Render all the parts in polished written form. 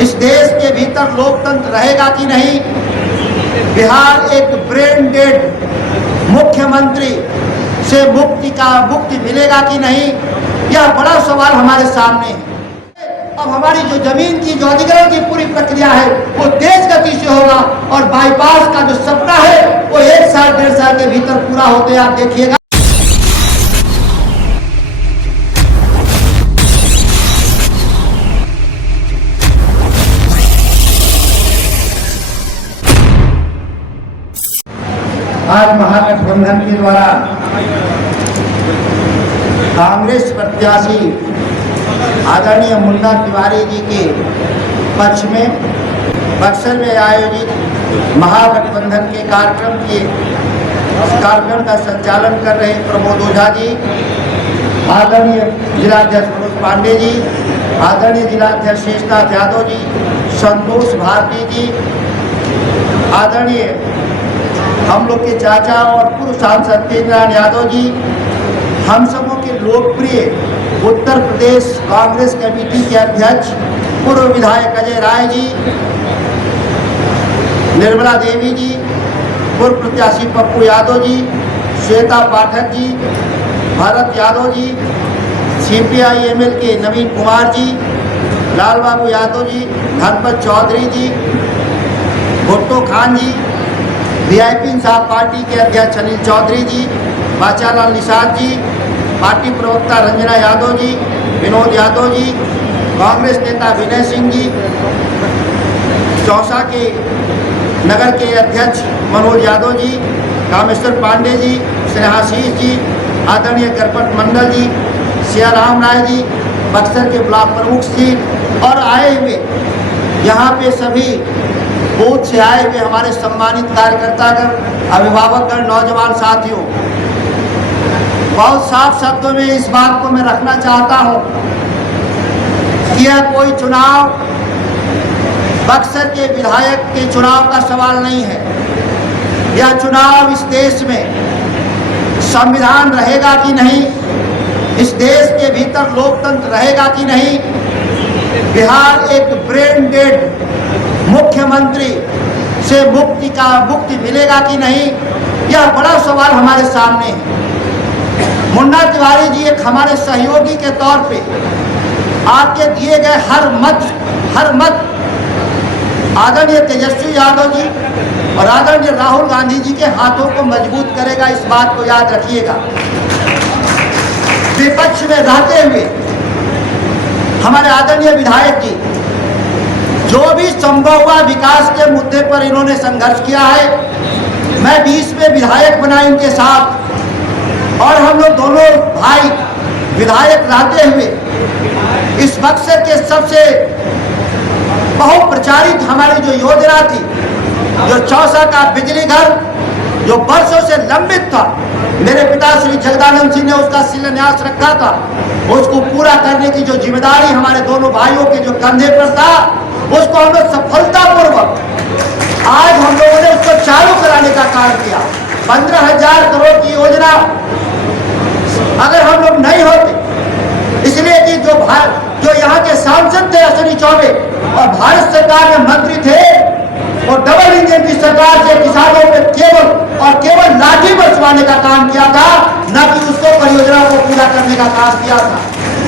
इस देश के भीतर लोकतंत्र रहेगा कि नहीं? बिहार एक ब्रेन डेड मुख्यमंत्री से मुक्ति मिलेगा कि नहीं? यह बड़ा सवाल हमारे सामने है। अब हमारी जो जमीन की जो अधिग्रहण की पूरी प्रक्रिया है वो तेज गति से होगा और बाईपास का जो सपना है वो 1 साल 1.5 साल के भीतर पूरा होते आप देखिएगा। आज महागठबंधन के द्वारा कांग्रेस प्रत्याशी आदरणीय मुन्ना तिवारी जी के पक्ष में बक्सर में आयोजित महागठबंधन के कार्यक्रम का संचालन कर रहे प्रमोद ओझा जी, आदरणीय जिलाध्यक्ष मनोज पांडे जी, आदरणीय जिलाध्यक्ष शेषनाथ यादव जी, संतोष भारती जी, आदरणीय हम लोग के चाचा और पूर्व सांसद तेजनारायण यादव जी, हम सबों के लोकप्रिय उत्तर प्रदेश कांग्रेस कमेटी के अध्यक्ष पूर्व विधायक अजय राय जी, निर्मला देवी जी, पूर्व प्रत्याशी पप्पू यादव जी, श्वेता पाठक जी, भरत यादव जी, CPI ML के नवीन कुमार जी, लाल बाबू यादव जी, धनपत चौधरी जी, भुट्टो खान जी, VIP साहब पार्टी के अध्यक्ष अनिल चौधरी जी, बाचालाल निषाद जी, पार्टी प्रवक्ता रंजना यादव जी, विनोद यादव जी, कांग्रेस नेता विनय सिंह जी, चौसा के नगर के अध्यक्ष मनोज यादव जी, कामेश्वर पांडे जी, स्नेहाशीष जी, आदरणीय गणपत मंडल जी, सियाराम राय जी, बक्सर के ब्लॉक प्रमुख जी और आए हुए यहाँ पे सभी बूथ से आए हुए हमारे सम्मानित कार्यकर्तागण, अभिभावकगण, नौजवान साथियों, बहुत साफ शब्दों में इस बात को मैं रखना चाहता हूँ कि यह कोई चुनाव बक्सर के विधायक के चुनाव का सवाल नहीं है। यह चुनाव इस देश में संविधान रहेगा कि नहीं, इस देश के भीतर लोकतंत्र रहेगा कि नहीं, बिहार एक ब्रेन डेड मुख्यमंत्री से मुक्ति मिलेगा कि नहीं, यह बड़ा सवाल हमारे सामने है। मुन्ना तिवारी जी एक हमारे सहयोगी के तौर पे आपके दिए गए हर मत आदरणीय तेजस्वी यादव जी और आदरणीय राहुल गांधी जी के हाथों को मजबूत करेगा, इस बात को याद रखिएगा। विपक्ष में रहते हुए हमारे आदरणीय विधायक जी जो भी संभव हुआ विकास के मुद्दे पर इन्होंने संघर्ष किया है। मैं 20 में विधायक बना इनके साथ और हम लोग दोनों भाई विधायक रहते हुए इस बक्सर के सबसे बहुप्रचारित हमारी जो योजना थी, जो चौसा का बिजली घर जो वर्षों से लंबित था, मेरे पिता श्री जगदानंद सिंह ने उसका शिलान्यास रखा था, उसको पूरा करने की जो जिम्मेदारी हमारे दोनों भाइयों के जो कंधे पर था, उसको हम लोग सफलतापूर्वक आज हम लोगों ने उसको चालू कराने का काम किया। 15,000 करोड़ की योजना अगर हम लोग नहीं होते, इसलिए कि जो यहाँ के सांसद थे अश्विनी चौबे और भारत सरकार में मंत्री थे, वो डबल इंजन की सरकार से किसानों पे केवल लाठी बरसवाने का काम किया था, न कि उसको परियोजना को पूरा करने का काम किया था।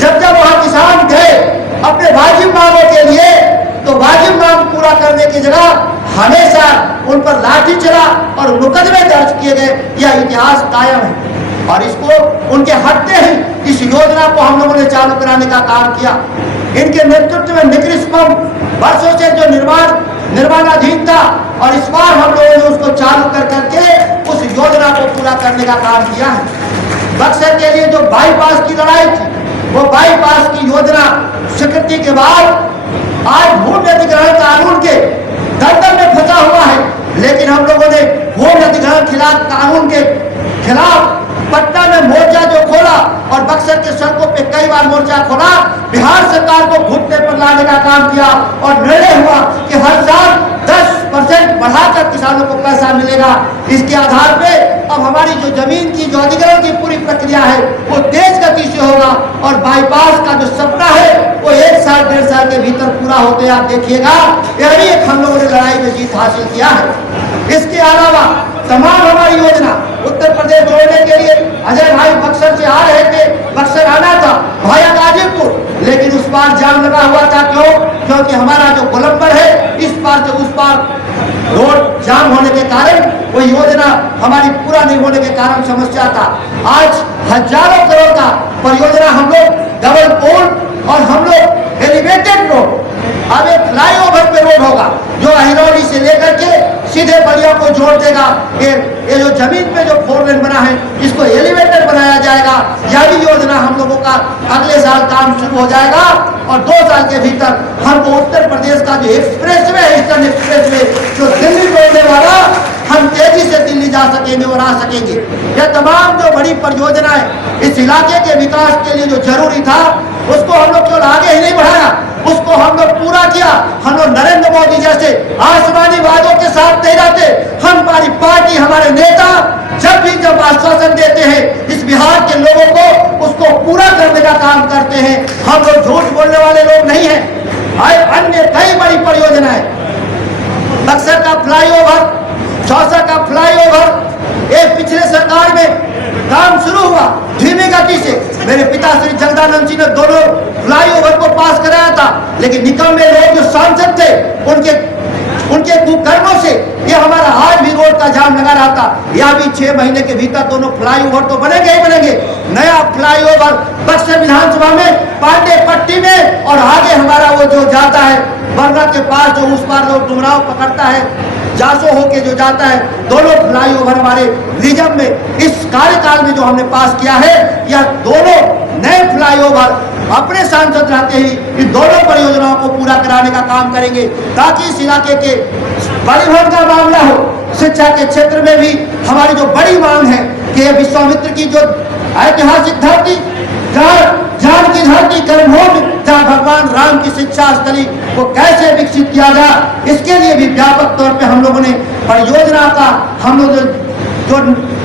जब वहाँ किसान गए अपने वाजिब मांगों के लिए, तो वाजिब मांग पूरा करने की जगह हमेशा उन पर लाठी चला और मुकदमे दर्ज किए गए। यह इतिहास कायम है और इसको उनके हटते ही इस योजना को हम लोगों ने चालू कराने का काम किया। इनके नेतृत्व में निकृष्टम वर्षों से जो निर्माणाधीन था और इस बार हम लोगों ने उसको चालू करके उस योजना को पूरा करने का काम किया है। बक्सर के लिए जो बाईपास की लड़ाई थी, वो बाईपास की योजना स्वीकृति के बाद आज भूमि अधिग्रहण कानून के दलदल में फंसा हुआ है, लेकिन हम लोगों ने भूमि अधिग्रहण खिलाफ कानून के खिलाफ पटना में मोर्चा जो खोला और बक्सर के सड़कों पे कई बार मोर्चा खोला, बिहार सरकार को घुटने पर लाने का काम किया और निर्णय हुआ कि हर साल 10 40% बढ़ाकर किसानों को पैसा मिलेगा। इसके आधार पे अब हमारी जो जमीन की जो अधिग्रहण की पूरी प्रक्रिया है वो तेज गति से होगा और बाईपास का जो सपना है वो 1 साल 1.5 साल के भीतर पूरा होते आप देखिएगा। यही एक हम लोगों ने लड़ाई में जीत हासिल किया है। इसके अलावा तमाम हमारी योजना उत्तर प्रदेश जोड़ने के लिए अजय भाई बक्सर से आ रहे थे, बक्सर आना था भाया गाजीपुर, लेकिन उस पार जाम लगा हुआ था। क्यों? क्योंकि हमारा जो गोलंबर है इस पार से उस पार रोड जाम होने के कारण वो योजना हमारी पूरा नहीं होने के कारण समस्या था। आज हजारों करोड़ का परियोजना हम लोग डबल पुल और हम लोग एलिवेटेड रोड, अब एक फ्लाईओवर पे रोड होगा जो अहिरौली से लेकर के सीधे बलिया को जोड़ देगा। ये जो जमीन पे जो 4 लेन बना है इसको एलिवेटेड बनाया जाएगा। यह भी योजना हम लोगों का अगले साल काम शुरू हो जाएगा और 2 साल के भीतर हमको उत्तर प्रदेश का जो एक्सप्रेसवे है, ईस्टर्न एक्सप्रेसवे जो दिल्ली जोड़ने वाला, हम तेजी से दिल्ली जा सकेंगे और आ सकेंगे। यह तमाम जो बड़ी परियोजनाएं इस इलाके के विकास के लिए जो जरूरी था उसको हम लोग केवल आगे ही नहीं बढ़ाया, उसको हम लोग पूरा किया। हम लोग नरेंद्र मोदी जैसे आसमानी वादों के साथ नहीं रहते। हमारी पार्टी, हमारे नेता जब आश्वासन देते हैं इस बिहार के लोगों को उसको पूरा करने का काम करते हैं। हम लोग झूठ बोलने वाले लोग नहीं हैं। अन्य कई बड़ी परियोजनाएं, बक्सर का फ्लाईओवर, चौसा का फ्लाईओवर, एक पिछले सरकार में काम शुरू हुआ धीमी गति से। मेरे पिता श्री जगदानंद जी ने दोनों फ्लाईओवर को पास कराया था, लेकिन निकम्मे लोग जो सांसद थे उनके कुकर्मों से ये हमारा आज भी रोड का जाम लगा रहा था। यह भी 6 महीने के भीतर दोनों फ्लाईओवर तो बनेंगे ही बनेंगे। नया फ्लाईओवर बक्सर विधानसभा में पांडे पट्टी में और आगे हमारा वो जो जाता है बरगा के पास, जो उस पार जो डुमराव पकड़ता है, जासो होके जो जाता है, दोनों फ्लाईओवर हमारे रिजर्व में इस कार्यकाल में जो हमने पास किया है, यह दोनों नए फ्लाईओवर अपने सांसद रहते ही इन दोनों परियोजनाओं को पूरा कराने का काम करेंगे ताकि इस इलाके के परिवहन का मामला हो, शिक्षा के क्षेत्र में भी हमारी जो बड़ी मांग है कि विश्वामित्र की जो ऐतिहासिक धरती, ज्ञान की धरती, कर्मभूमि, जहाँ भगवान राम की शिक्षा स्थली को कैसे विकसित किया जाए, इसके लिए भी व्यापक तौर पे हम लोगों ने परियोजना का हम लोग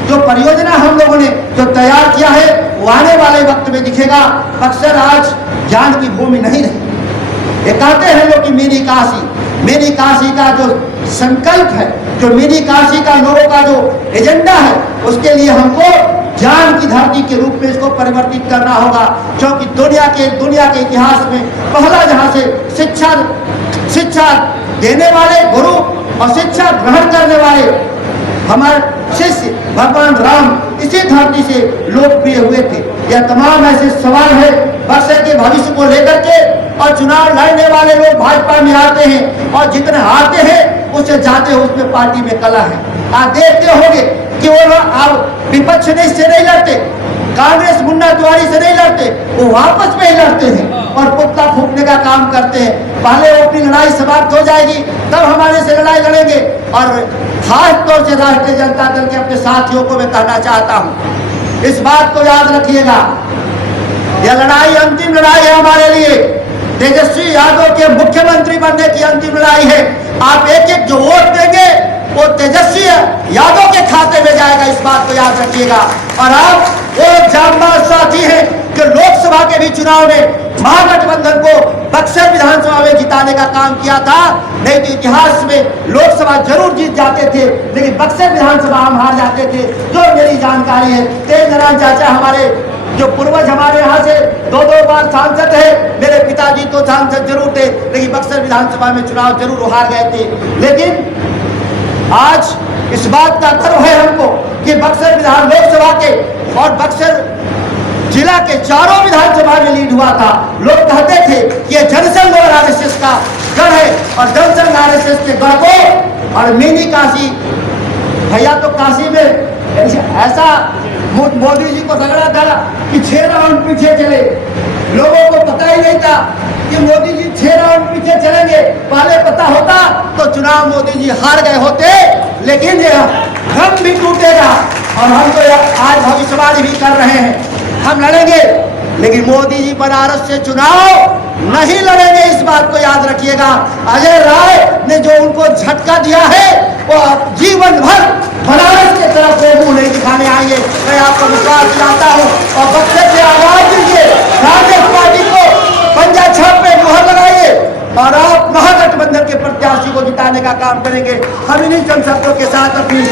जो परियोजना हम लोगों ने जो तैयार किया है वो आने वाले वक्त में दिखेगा। बक्सर आज ज्ञान की भूमि नहीं रही। ये कहते हैं लोग कि मिनी काशी का जो संकल्प है, जो मिनी काशी का लोगों का जो एजेंडा है, उसके लिए हमको ज्ञान की धरती के रूप में इसको परिवर्तित करना होगा। क्योंकि दुनिया के इतिहास में पहला जहाँ से शिक्षा देने वाले गुरु और शिक्षा ग्रहण करने वाले हमारे शिष्य भगवान राम इसी धरती से लोकप्रिय हुए थे। यह तमाम ऐसे सवाल है बक्सर के भविष्य को लेकर के, और चुनाव लड़ने वाले लोग भाजपा में आते हैं और जितने आते हैं उससे जाते हैं, उसमें पार्टी में कला है। आप देखते होंगे कि वो लोग विपक्ष से नहीं लड़ते, कांग्रेस मुन्ना तिवारी से नहीं लड़ते, वो वापस में ही लड़ते हैं और पुख्ता फूकने का काम करते हैं। पहले अपनी लड़ाई समाप्त हो जाएगी तब हमारे से लड़ाई लड़ेंगे। और खास तौर से राष्ट्रीय जनता दल के अपने साथियों को मैं कहना चाहता हूँ, इस बात को याद रखिएगा, यह लड़ाई अंतिम लड़ाई है हमारे लिए। तेजस्वी यादव के मुख्यमंत्री बनने की अंतिम लड़ाई है। आप एक जो वोट देंगे वो तेजस्वी यादव के खाते में जाएगा, इस बात को याद रखिएगा। और आप वो जांबाज साथी हैं जो लोकसभा के भी चुनाव में महागठबंधन को बक्सर विधानसभा में जिताने का काम किया था। नहीं तो इतिहास में लोकसभा जरूर जीत जाते थे, लेकिन बक्सर विधानसभा हम हार जाते थे। जो मेरी जानकारी है, तेज नारायण चाचा हमारे जो पूर्वज हमारे यहाँ से 2-2 बार सांसद है, मेरे पिताजी तो सांसद जरूर थे लेकिन बक्सर विधानसभा में चुनाव जरूर हार गए थे। लेकिन आज इस बात का गर्व है हमको कि बक्सर विधान लोकसभा के और बक्सर जिला के चारों विधानसभा में लीड हुआ था। लोग कहते थे कि ये जनसंघ और आरएसएस का गढ़ है, और जनसंघ आरएसएस के गढ़ को और मिनी काशी, भैया तो काशी में ऐसा मोदी जी को झगड़ा था कि 6 राउंड पीछे चले। लोगों को पता ही नहीं था कि मोदी जी 6 राउंड पीछे चलेंगे। पहले पता होता तो चुनाव मोदी जी हार गए होते, लेकिन हम भी टूटेगा। और हम तो आज भविष्यवाणी भी कर रहे हैं, हम लड़ेंगे। लेकिन मोदी जी बनारस से चुनाव नहीं लड़ेंगे, इस बात को याद रखिएगा। अजय राय ने जो उनको झटका दिया है वो जीवन भर बनारस की तरफ वो मुंह नहीं दिखाने आएंगे। मैं आपको विश्वास दिलाता हूँ और बच्चे से आवाज दीजिए, कांग्रेस पार्टी को पंजा छाप पे मुहर लगाइए और आप महागठबंधन के प्रत्याशी को जिताने का काम करेंगे। हम इन्हीं चंद शब्दों के साथ अपनी